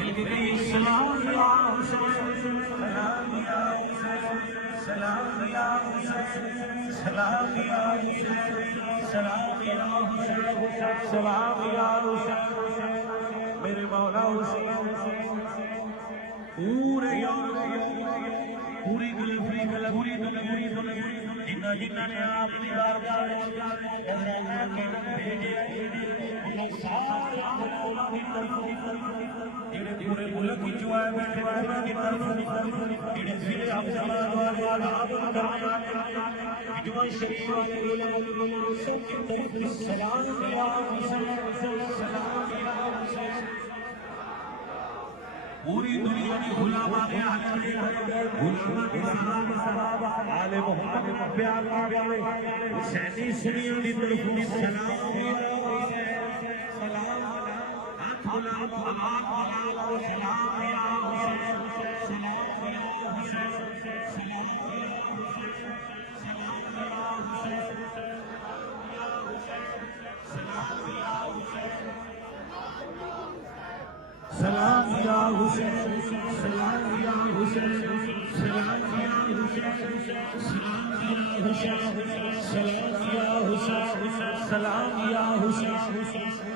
مل گئی سلام یا حسین سلام یا حسین سلام یا حسین سلام یا حسین سلام یا حسین سلام یا حسین میرے مولا حسین پورے پوری پوری جنہ جنہ نے آپ کی بارگاہ جڑے پورے ملک کی جو آئے بیٹھے کی طرف جڑے ضلع افضلات والے آپ کرنے جو شریف والے سب کی طرف سلام یا حسین سلام یا حسین پوری دنیا کی علماء نے علماء کے صحابہ آل محمد کا پیار کرے حسینی سنیوں کی طرف سلام یا حسین سلام ہاتھ بلا سلام یا حسین سلام یا حسین سلام یا حسین سلام یا حسین سلام یا حسین سلام یا حسین سلام یا حسین سلام یا حسین سلام یا حسین سلام یا حسین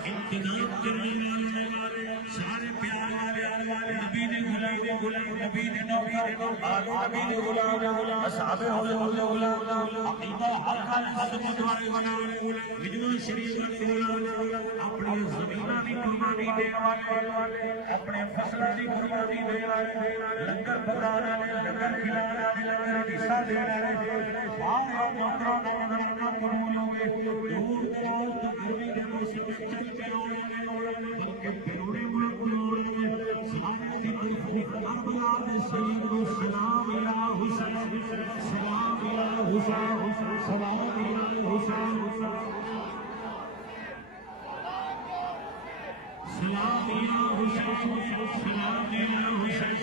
انتظام کرنے والے سارے پیار والے نبی نے غلام نبی نے نوکر نبی نے غلام اصحاب غلام عقیدہ حق عظمت والے وجود شریف والے غلام اپنی زمیناں دی قربانی دینے والے اپنے فصلوں کی قربانی دینے والے لنگر پکانے والے لنگر کھلانے والے لنگر حصہ دینے والے سارے مندروں نظرانہ قبول ہوئے دور دراز گرمی کے موسم میں چل کے آنے والے بلکہ بیرونی ملک میں سارے کی طرف کربلا کے شہید کو سلام یا حسین سلام یا حسین سلام یا حسین سلام یا حسین سلام یا حسین